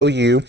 you,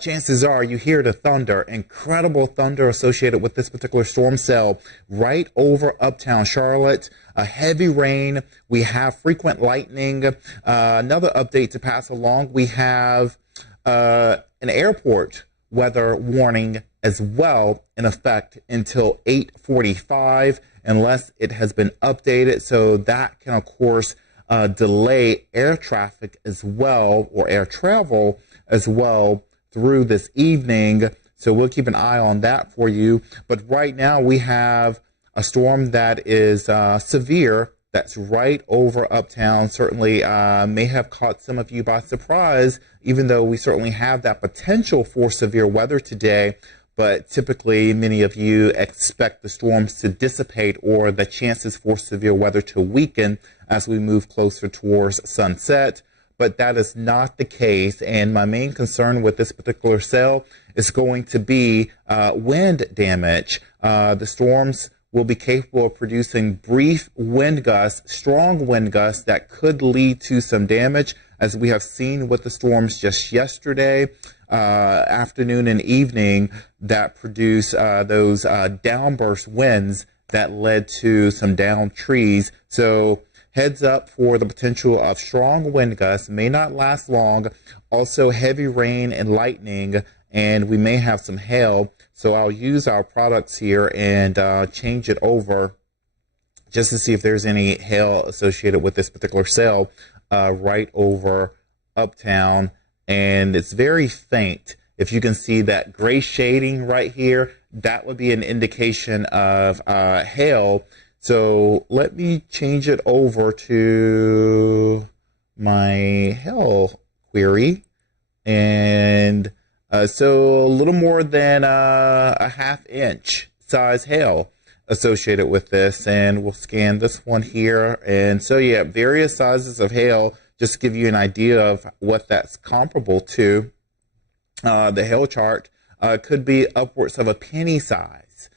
chances are you hear the thunder, incredible thunder associated with this particular storm cell right over Uptown Charlotte. A heavy rain. We have frequent lightning. Another update to pass along. We have an airport weather warning as well in effect until 8:45, unless it has been updated. So that can, of course, delay air traffic as well, or air travel as well through this evening. So we'll keep an eye on that for you. But right now we have a storm that is severe, that's right over Uptown. Certainly may have caught some of you by surprise, even though we certainly have that potential for severe weather today. But typically, many of you expect the storms to dissipate or the chances for severe weather to weaken as we move closer towards sunset. But that is not the case. And my main concern with this particular cell is going to be wind damage. The storms will be capable of producing brief wind gusts, strong wind gusts that could lead to some damage, as we have seen with the storms just yesterday afternoon and evening that produce those downburst winds that led to some downed trees. So heads up for the potential of strong wind gusts, may not last long. Also heavy rain and lightning, and we may have some hail. So I'll use our products here and change it over just to see if there's any hail associated with this particular cell right over Uptown. And it's very faint. If you can see that gray shading right here, that would be an indication of hail. So let me change it over to my hail query. And so a little more than a ½ inch size hail associated with this. And we'll scan this one here. And so, yeah, various sizes of hail, just to give you an idea of what that's comparable to. The hail chart could be upwards of a penny size.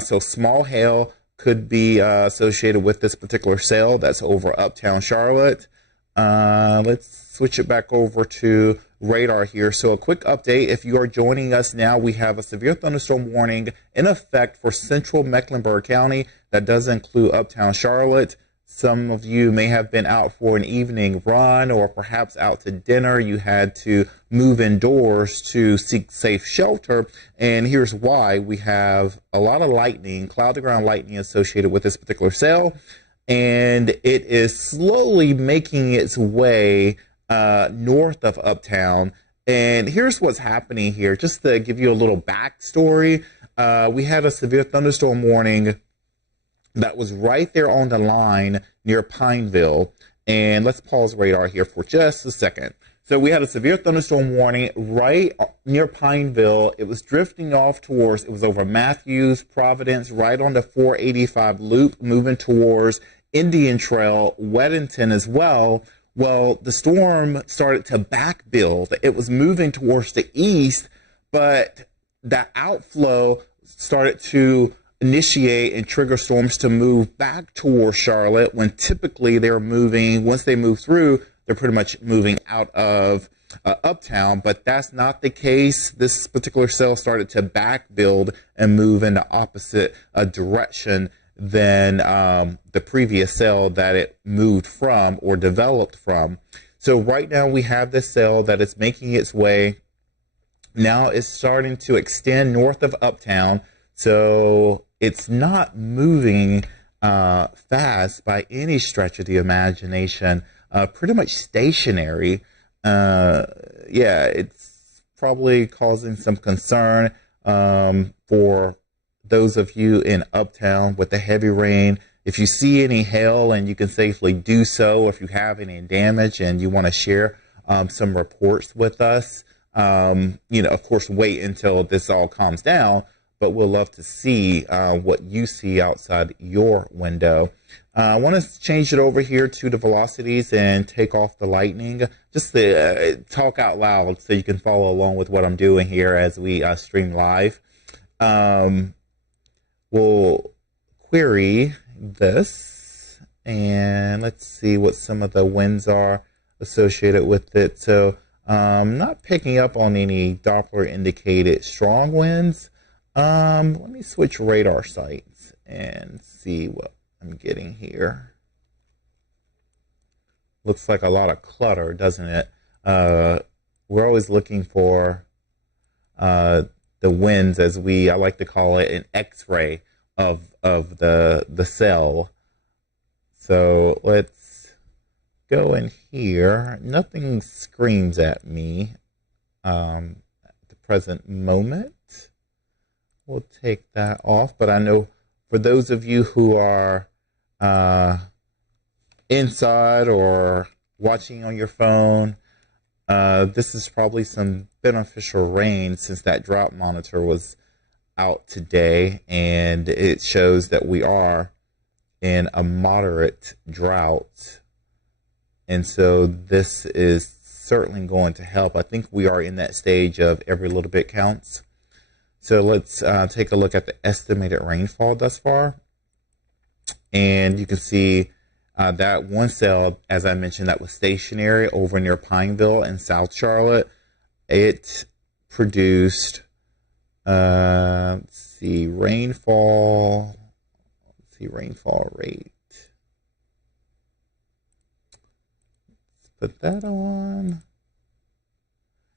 So small hail could be associated with this particular cell that's over Uptown Charlotte. Let's switch it back over to radar here. So a quick update. If you are joining us now, we have a severe thunderstorm warning in effect for central Mecklenburg County. That does include Uptown Charlotte. Some of you may have been out for an evening run or perhaps out to dinner. You had to move indoors to seek safe shelter. And here's why. We have a lot of lightning, cloud-to-ground lightning associated with this particular cell. And it is slowly making its way north of Uptown. And here's what's happening here. Just to give you a little backstory, we had a severe thunderstorm warning that was right there on the line near Pineville. And let's pause radar here for just a second. So we had a severe thunderstorm warning right near Pineville. It was drifting off towards, it was over Matthews, Providence, right on the 485 loop, moving towards Indian Trail, Weddington as well. Well, the storm started to back build. It was moving towards the east, but that outflow started to initiate and trigger storms to move back towards Charlotte, when typically they're moving, once they move through, they're pretty much moving out of Uptown. But that's not the case. This particular cell started to back build and move in the opposite direction than the previous cell that it moved from or developed from. So right now we have this cell that is making its way. Now it's starting to extend north of Uptown. So it's not moving fast by any stretch of the imagination. Pretty much stationary. Yeah, it's probably causing some concern for those of you in Uptown with the heavy rain. If you see any hail and you can safely do so, if you have any damage and you want to share some reports with us, of course, wait until this all calms down. But we'll love to see what you see outside your window. I want to change it over here to the velocities and take off the lightning, just to talk out loud so you can follow along with what I'm doing here as we stream live. We'll query this, and let's see what some of the winds are associated with it. So Not picking up on any Doppler indicated strong winds. Let me switch radar sites and see what I'm getting here. Looks like a lot of clutter, doesn't it? We're always looking for the winds, as I like to call it, an X-ray of the cell. So let's go in here. Nothing screams at me at the present moment. We'll take that off. But I know for those of you who are inside or watching on your phone, this is probably some beneficial rain, since that drought monitor was out today, and it shows that we are in a moderate drought. And so this is certainly going to help. I think we are in that stage of every little bit counts. So let's take a look at the estimated rainfall thus far. And you can see that one cell, as I mentioned, that was stationary over near Pineville in South Charlotte. It produced, let's see, rainfall. Let's see, rainfall rate. Let's put that on.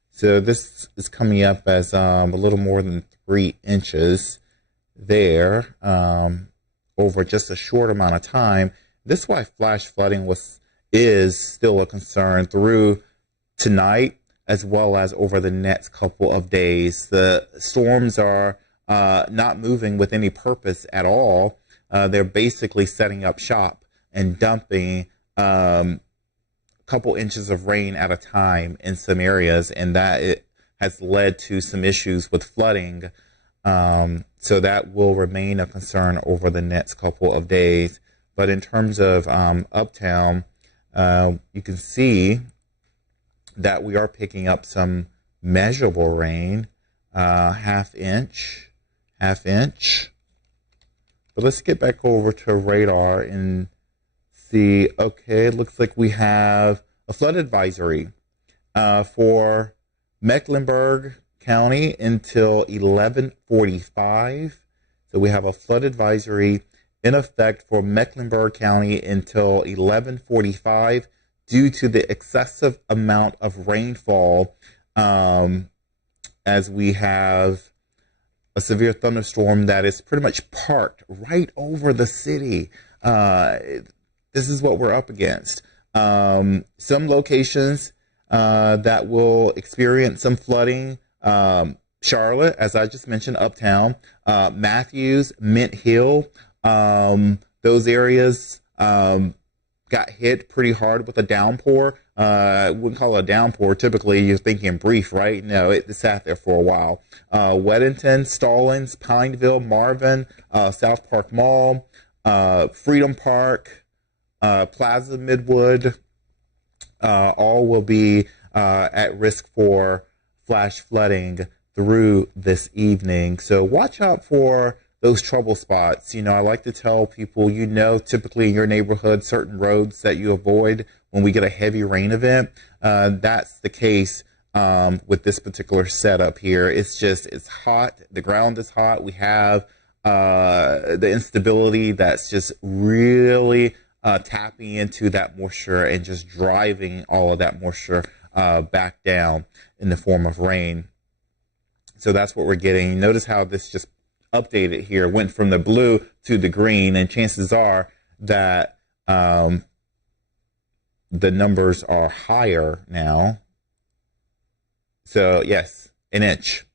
So this is coming up as a little more than 3 inches there over just a short amount of time. This is why flash flooding is still a concern through tonight, as well as over the next couple of days. The storms are not moving with any purpose at all. They're basically setting up shop and dumping couple inches of rain at a time in some areas, and that it has led to some issues with flooding. So that will remain a concern over the next couple of days. But in terms of Uptown, you can see that we are picking up some measurable rain, half inch. But let's get back over to radar and see. Okay, it looks like we have a flood advisory for Mecklenburg County until 11:45. So we have a flood advisory in effect for Mecklenburg County until 11:45 due to the excessive amount of rainfall, as we have a severe thunderstorm that is pretty much parked right over the city. This is what we're up against. Some locations that will experience some flooding. Charlotte, as I just mentioned, Uptown, Matthews, Mint Hill, those areas got hit pretty hard with a downpour. I wouldn't call it a downpour. Typically, you're thinking brief, right? No, it sat there for a while. Weddington, Stallings, Pineville, Marvin, South Park Mall, Freedom Park, Plaza Midwood, all will be at risk for flash flooding through this evening. So watch out for those trouble spots. I like to tell people, typically in your neighborhood, certain roads that you avoid when we get a heavy rain event. That's the case with this particular setup here. It's hot. The ground is hot. We have the instability that's just really tapping into that moisture and just driving all of that moisture back down in the form of rain. So that's what we're getting. Notice how this just updated here, went from the blue to the green, and chances are that the numbers are higher now. So yes, an inch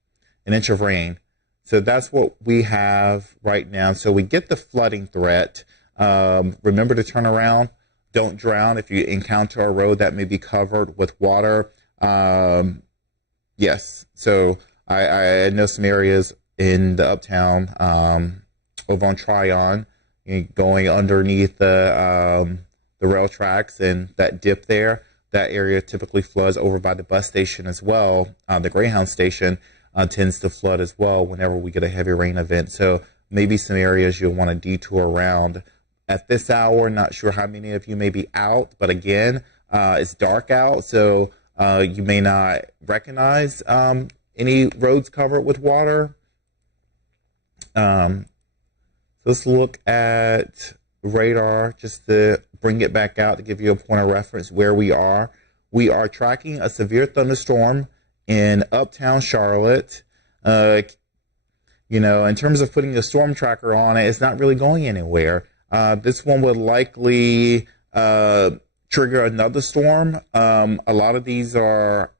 of rain. So that's what we have right now. So we get the flooding threat. Remember to turn around. Don't drown if you encounter a road that may be covered with water. Yes. So I know some areas in the Uptown, over on Tryon, going underneath the rail tracks and that dip there. That area typically floods. Over by the bus station as well. The Greyhound station tends to flood as well whenever we get a heavy rain event. So maybe some areas you'll want to detour around. At this hour, not sure how many of you may be out, but again, it's dark out, so You may not recognize any roads covered with water. Let's look at radar just to bring it back out to give you a point of reference where we are. We are tracking a severe thunderstorm in Uptown Charlotte. In terms of putting a storm tracker on it, it's not really going anywhere. This one would likely trigger another storm. A lot of these are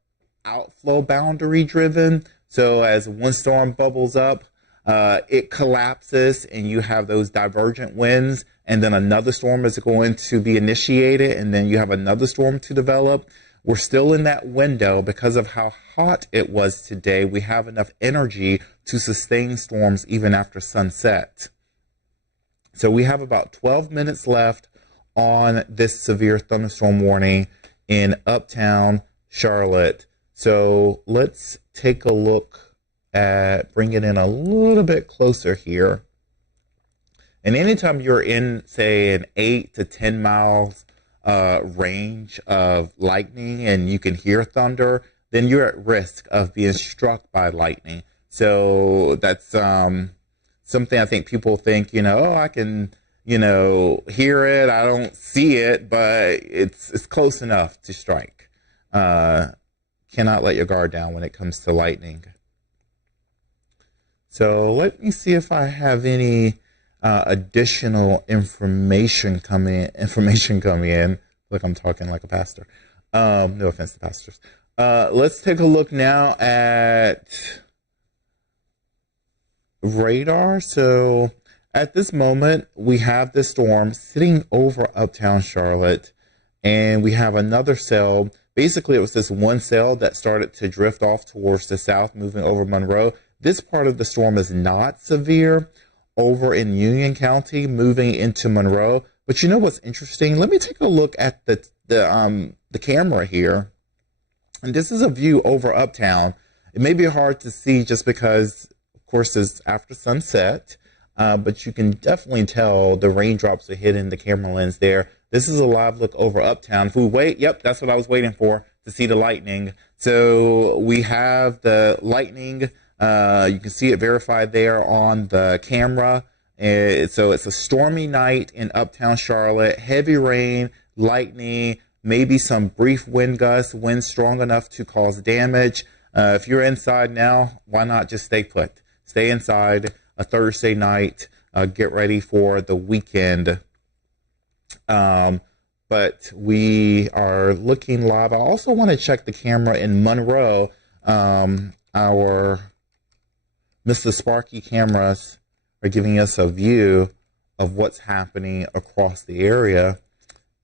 outflow boundary driven. So as one storm bubbles up, it collapses and you have those divergent winds, and then another storm is going to be initiated, and then you have another storm to develop. We're still in that window because of how hot it was today. We have enough energy to sustain storms even after sunset. So we have about 12 minutes left on this severe thunderstorm warning in Uptown Charlotte. So let's take a look at, bring it in a little bit closer here. And anytime you're in, say, an 8 to 10 miles range of lightning and you can hear thunder, then you're at risk of being struck by lightning. So that's something I think people think, I can, hear it. I don't see it, but it's close enough to strike. Cannot let your guard down when it comes to lightning. So let me see if I have any additional information coming in. Like I'm talking like a pastor. No offense to pastors. Let's take a look now at radar. So at this moment, we have this storm sitting over Uptown Charlotte, and we have another cell. Basically, it was this one cell that started to drift off towards the south, moving over Monroe. This part of the storm is not severe over in Union County, moving into Monroe. But you know what's interesting? Let me take a look at the camera here. And this is a view over Uptown. It may be hard to see just because, of course, it's after sunset. But you can definitely tell the raindrops are hitting the camera lens there. This is a live look over Uptown. If we wait, yep, that's what I was waiting for, to see the lightning. So we have the lightning. You can see it verified there on the camera. So it's a stormy night in Uptown Charlotte. Heavy rain, lightning, maybe some brief wind gusts, winds strong enough to cause damage. If you're inside now, why not just stay put? Stay inside. A Thursday night, get ready for the weekend. But we are looking live. I also want to check the camera in Monroe. Our Mr. Sparky cameras are giving us a view of what's happening across the area.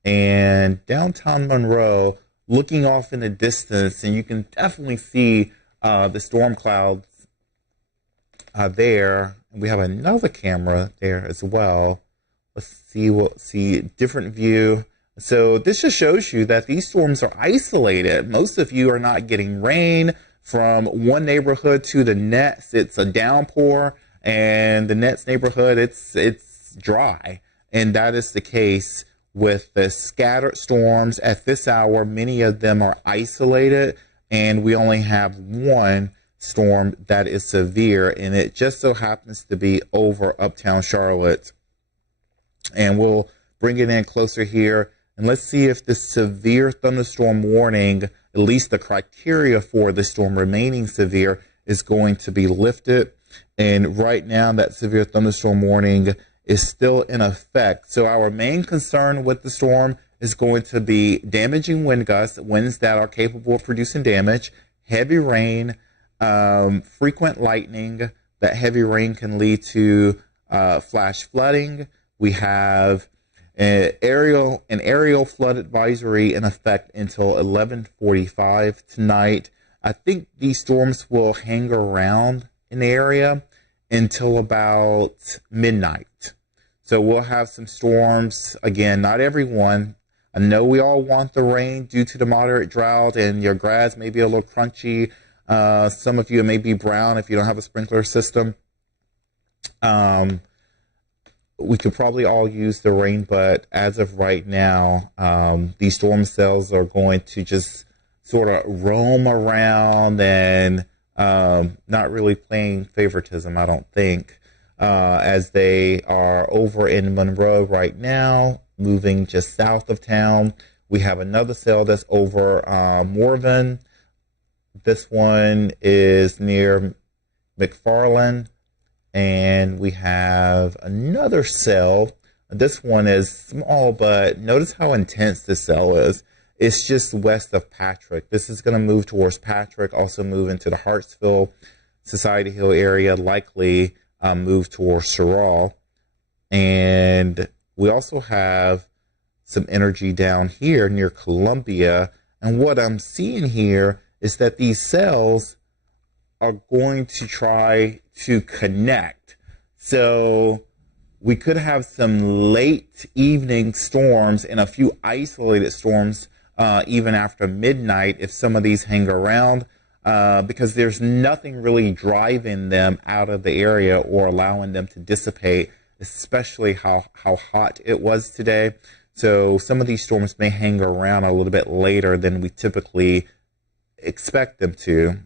And downtown Monroe, looking off in the distance, and you can definitely see the storm clouds there. We have another camera there as well. Let's see, we'll see different view. So this just shows you that these storms are isolated. Most of you are not getting rain from one neighborhood to the next. It's a downpour, and the next neighborhood, it's dry. And that is the case with the scattered storms at this hour. Many of them are isolated, and we only have one storm that is severe, and it just so happens to be over Uptown Charlotte. And we'll bring it in closer here, and let's see if the severe thunderstorm warning, at least the criteria for the storm remaining severe, is going to be lifted. And right now that severe thunderstorm warning is still in effect. So our main concern with the storm is going to be damaging wind gusts, winds that are capable of producing damage, heavy rain, frequent lightning. That heavy rain can lead to flash flooding. We have an aerial flood advisory in effect until 11:45 tonight. I think these storms will hang around in the area until about midnight. So we'll have some storms. Again, not everyone. I know we all want the rain due to the moderate drought, and your grass may be a little crunchy. Some of you may be brown if you don't have a sprinkler system. We could probably all use the rain, but as of right now, these storm cells are going to just sort of roam around and not really playing favoritism, I don't think, as they are over in Monroe right now, moving just south of town. We have another cell that's over Morven. This one is near McFarland. And we have another cell. This one is small, but notice how intense this cell is. It's just west of Patrick. This is going to move towards Patrick, also move into the Hartsville, Society Hill area, likely move towards Sorrel. And we also have some energy down here near Columbia. And what I'm seeing here is that these cells are going to try to connect. So we could have some late evening storms and a few isolated storms even after midnight if some of these hang around, because there's nothing really driving them out of the area or allowing them to dissipate, especially how hot it was today. So some of these storms may hang around a little bit later than we typically expect them to.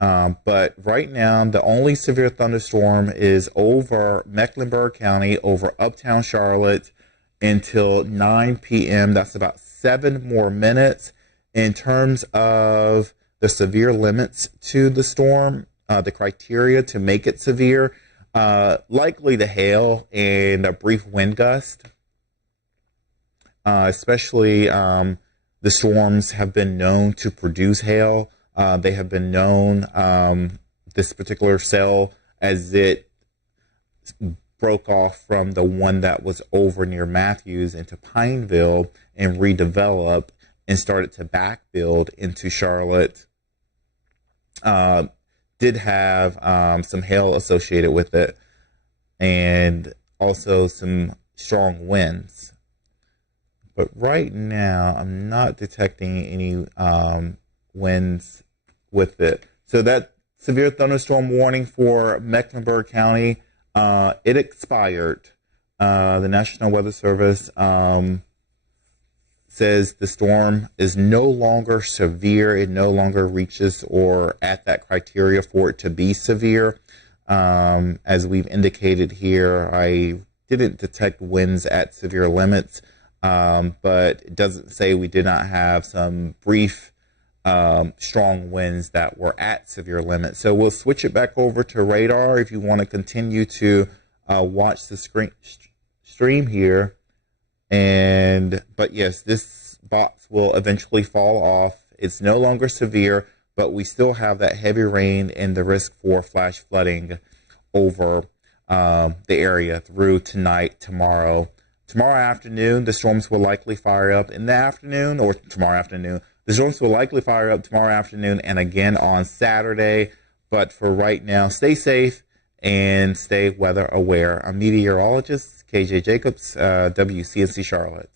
But right now, the only severe thunderstorm is over Mecklenburg County, over Uptown Charlotte until 9 p.m. That's about 7 more minutes. In terms of the severe limits to the storm, the criteria to make it severe, likely the hail and a brief wind gust. Especially the storms have been known to produce hail. They have been known, this particular cell, as it broke off from the one that was over near Matthews into Pineville and redeveloped and started to backbuild into Charlotte, did have some hail associated with it and also some strong winds. But right now, I'm not detecting any winds with it. So that severe thunderstorm warning for Mecklenburg County, it expired. The National Weather Service says the storm is no longer severe. It no longer reaches or at that criteria for it to be severe. As we've indicated here, I didn't detect winds at severe limits, but it doesn't say we did not have some brief strong winds that were at severe limits. So we'll switch it back over to radar if you want to continue to watch the stream here. But yes, this box will eventually fall off. It's no longer severe, but we still have that heavy rain and the risk for flash flooding over the area through tonight, tomorrow. Tomorrow afternoon, the storms will likely fire up in the afternoon, or tomorrow afternoon. The storms will likely fire up tomorrow afternoon and again on Saturday. But for right now, stay safe and stay weather aware. I'm meteorologist KJ Jacobs, WCNC Charlotte.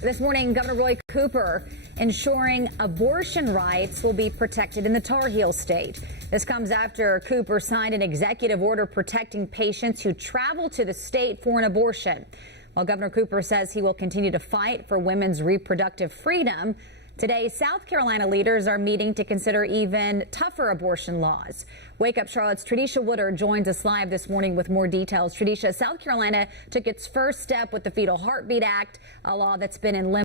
This morning, Governor Roy Cooper ensuring abortion rights will be protected in the Tar Heel state. This comes after Cooper signed an executive order protecting patients who travel to the state for an abortion. While Governor Cooper says he will continue to fight for women's reproductive freedom, today, South Carolina leaders are meeting to consider even tougher abortion laws. Wake Up Charlotte's Tradisha Woodard joins us live this morning with more details. Tradisha, South Carolina took its first step with the Fetal Heartbeat Act, a law that's been in limbo